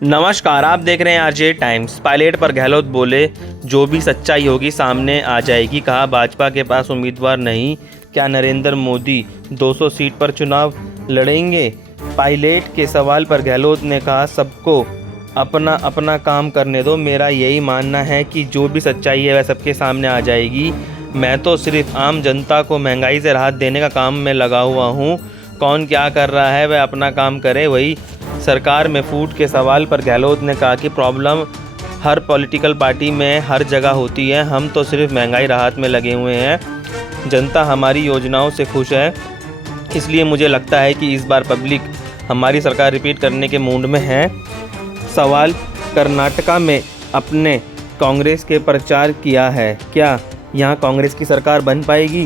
नमस्कार, आप देख रहे हैं आरजे टाइम्स। पायलट पर गहलोत बोले, जो भी सच्चाई होगी सामने आ जाएगी। कहा, भाजपा के पास उम्मीदवार नहीं, क्या नरेंद्र मोदी 200 सीट पर चुनाव लड़ेंगे? पायलट के सवाल पर गहलोत ने कहा, सबको अपना अपना काम करने दो। मेरा यही मानना है कि जो भी सच्चाई है वह सबके सामने आ जाएगी। मैं तो सिर्फ आम जनता को महंगाई से राहत देने का काम में लगा हुआ हूँ। कौन क्या कर रहा है वह अपना काम करे। वही सरकार में फूट के सवाल पर गहलोत ने कहा कि प्रॉब्लम हर पॉलिटिकल पार्टी में हर जगह होती है। हम तो सिर्फ महंगाई राहत में लगे हुए हैं। जनता हमारी योजनाओं से खुश है, इसलिए मुझे लगता है कि इस बार पब्लिक हमारी सरकार रिपीट करने के मूड में है। सवाल, कर्नाटका में अपने कांग्रेस के प्रचार किया है, क्या यहाँ कांग्रेस की सरकार बन पाएगी?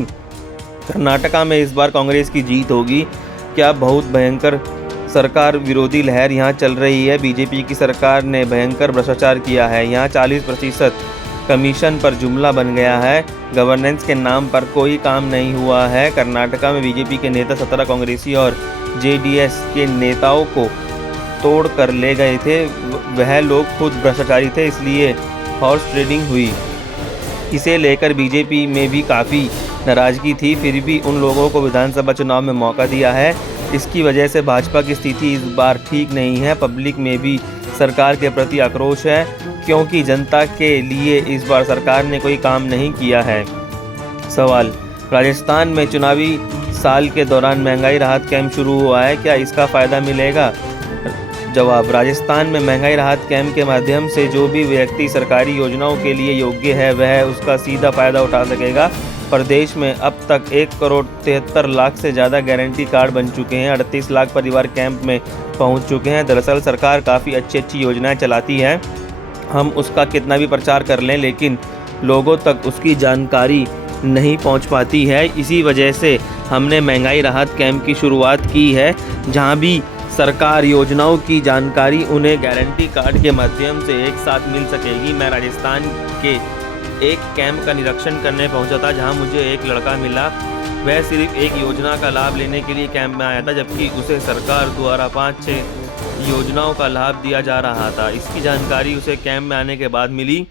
कर्नाटका में इस बार कांग्रेस की जीत होगी। क्या बहुत भयंकर सरकार विरोधी लहर यहाँ चल रही है। बीजेपी की सरकार ने भयंकर भ्रष्टाचार किया है। यहाँ 40% कमीशन पर जुमला बन गया है। गवर्नेंस के नाम पर कोई काम नहीं हुआ है। कर्नाटका में बीजेपी के नेता 17 कांग्रेसी और जेडीएस के नेताओं को तोड़ कर ले गए थे। वह लोग खुद भ्रष्टाचारी थे, इसलिए हॉर्स ट्रेडिंग हुई। इसे लेकर बीजेपी में भी काफ़ी नाराज़गी थी, फिर भी उन लोगों को विधानसभा चुनाव में मौका दिया है। इसकी वजह से भाजपा की स्थिति इस बार ठीक नहीं है। पब्लिक में भी सरकार के प्रति आक्रोश है, क्योंकि जनता के लिए इस बार सरकार ने कोई काम नहीं किया है। सवाल, राजस्थान में चुनावी साल के दौरान महंगाई राहत कैंप शुरू हुआ है, क्या इसका फ़ायदा मिलेगा? जवाब, राजस्थान में महंगाई राहत कैंप के माध्यम से जो भी व्यक्ति सरकारी योजनाओं के लिए योग्य है वह उसका सीधा फ़ायदा उठा सकेगा। प्रदेश में अब तक 1,73,00,000 से ज़्यादा गारंटी कार्ड बन चुके हैं। 38 लाख परिवार कैंप में पहुंच चुके हैं। दरअसल सरकार काफ़ी अच्छी योजनाएं चलाती है। हम उसका कितना भी प्रचार कर लें, लेकिन लोगों तक उसकी जानकारी नहीं पहुंच पाती है। इसी वजह से हमने महंगाई राहत कैंप की शुरुआत की है, जहां भी सरकार योजनाओं की जानकारी उन्हें गारंटी कार्ड के माध्यम से एक साथ मिल सकेगी। मैं राजस्थान के एक कैंप का निरीक्षण करने पहुंचा था, जहां मुझे एक लड़का मिला। वह सिर्फ एक योजना का लाभ लेने के लिए कैंप में आया था, जबकि उसे सरकार द्वारा 5-6 योजनाओं का लाभ दिया जा रहा था। इसकी जानकारी उसे कैंप में आने के बाद मिली।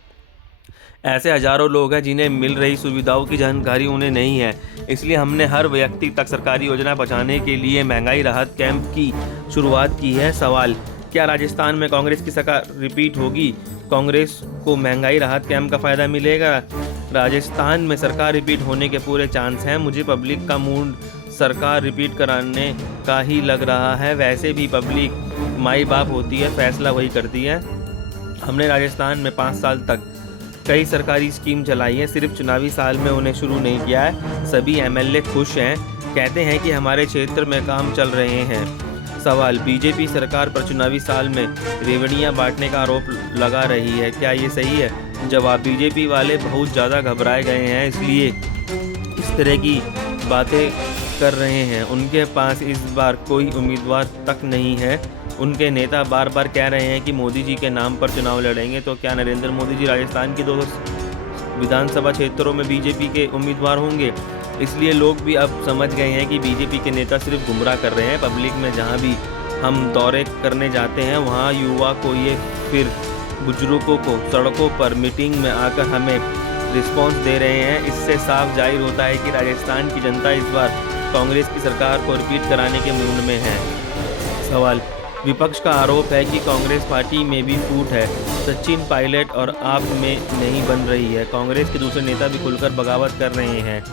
ऐसे हजारों लोग हैं जिन्हें मिल रही सुविधाओं की जानकारी उन्हें नहीं है। इसलिए हमने हर व्यक्ति तक सरकारी योजना पहुंचाने के लिए महंगाई राहत कैंप की शुरुआत की है। सवाल, क्या राजस्थान में कांग्रेस की सरकार रिपीट होगी? कांग्रेस को महंगाई राहत कैंप का फ़ायदा मिलेगा? राजस्थान में सरकार रिपीट होने के पूरे चांस हैं। मुझे पब्लिक का मूड सरकार रिपीट कराने का ही लग रहा है। वैसे भी पब्लिक माई बाप होती है, फैसला वही करती है। हमने राजस्थान में 5 साल तक कई सरकारी स्कीम चलाई है, सिर्फ चुनावी साल में उन्हें शुरू नहीं किया है। सभी एमएलए खुश हैं, कहते हैं कि हमारे क्षेत्र में काम चल रहे हैं। सवाल, बीजेपी सरकार पर चुनावी साल में रेवड़ियां बांटने का आरोप लगा रही है, क्या ये सही है? जवाब, बीजेपी वाले बहुत ज़्यादा घबराए गए हैं, इसलिए इस तरह की बातें कर रहे हैं। उनके पास इस बार कोई उम्मीदवार तक नहीं है। उनके नेता बार बार कह रहे हैं कि मोदी जी के नाम पर चुनाव लड़ेंगे। तो क्या नरेंद्र मोदी जी राजस्थान की 200 विधानसभा क्षेत्रों में बीजेपी के उम्मीदवार होंगे? इसलिए लोग भी अब समझ गए हैं कि बीजेपी के नेता सिर्फ गुमराह कर रहे हैं। पब्लिक में जहां भी हम दौरे करने जाते हैं, वहां युवा को ये फिर बुजुर्गों को सड़कों पर मीटिंग में आकर हमें रिस्पॉन्स दे रहे हैं। इससे साफ जाहिर होता है कि राजस्थान की जनता इस बार कांग्रेस की सरकार को रिपीट कराने के मूड में है। सवाल, विपक्ष का आरोप है कि कांग्रेस पार्टी में भी फूट है। सचिन पायलट और आप में नहीं बन रही है। कांग्रेस के दूसरे नेता भी खुलकर बगावत कर रहे हैं।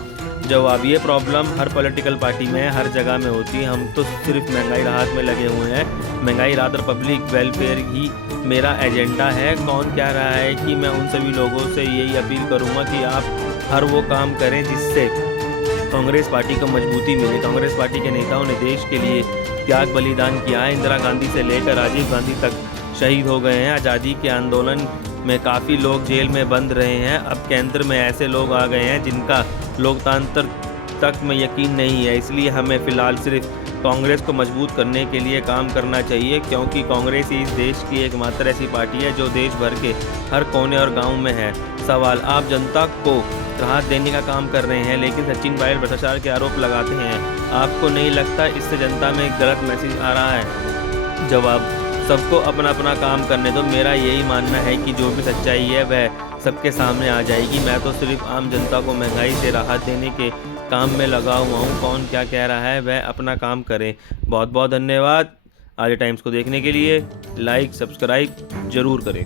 जवाब, ये प्रॉब्लम हर पॉलिटिकल पार्टी में हर जगह में होती है। हम तो सिर्फ महंगाई राहत में लगे हुए हैं। महंगाई राहत और पब्लिक वेलफेयर ही मेरा एजेंडा है। कौन कह रहा है कि मैं उन सभी लोगों से यही अपील करूंगा कि आप हर वो काम करें जिससे कांग्रेस पार्टी को मजबूती मिले। कांग्रेस पार्टी के नेताओं ने देश के लिए त्याग बलिदान किया है। इंदिरा गांधी से लेकर राजीव गांधी तक शहीद हो गए हैं। आज़ादी के आंदोलन में काफ़ी लोग जेल में बंद रहे हैं। अब केंद्र में ऐसे लोग आ गए हैं जिनका लोकतंत्र तक में यकीन नहीं है। इसलिए हमें फ़िलहाल सिर्फ कांग्रेस को मजबूत करने के लिए काम करना चाहिए, क्योंकि कांग्रेस ही इस देश की एकमात्र ऐसी पार्टी है जो देश भर के हर कोने और गांव में है। सवाल, आप जनता को राहत देने का काम कर रहे हैं, लेकिन सचिन पायलट भ्रष्टाचार के आरोप लगाते हैं। आपको नहीं लगता इससे जनता में एक गलत मैसेज आ रहा है? जवाब, सबको अपना अपना काम करने दो। मेरा यही मानना है कि जो भी सच्चाई है वह सबके सामने आ जाएगी। मैं तो सिर्फ आम जनता को महंगाई से राहत देने के काम में लगा हुआ हूँ। कौन क्या कह रहा है वह अपना काम करे। बहुत बहुत धन्यवाद आज टाइम्स को देखने के लिए। लाइक सब्सक्राइब ज़रूर करें।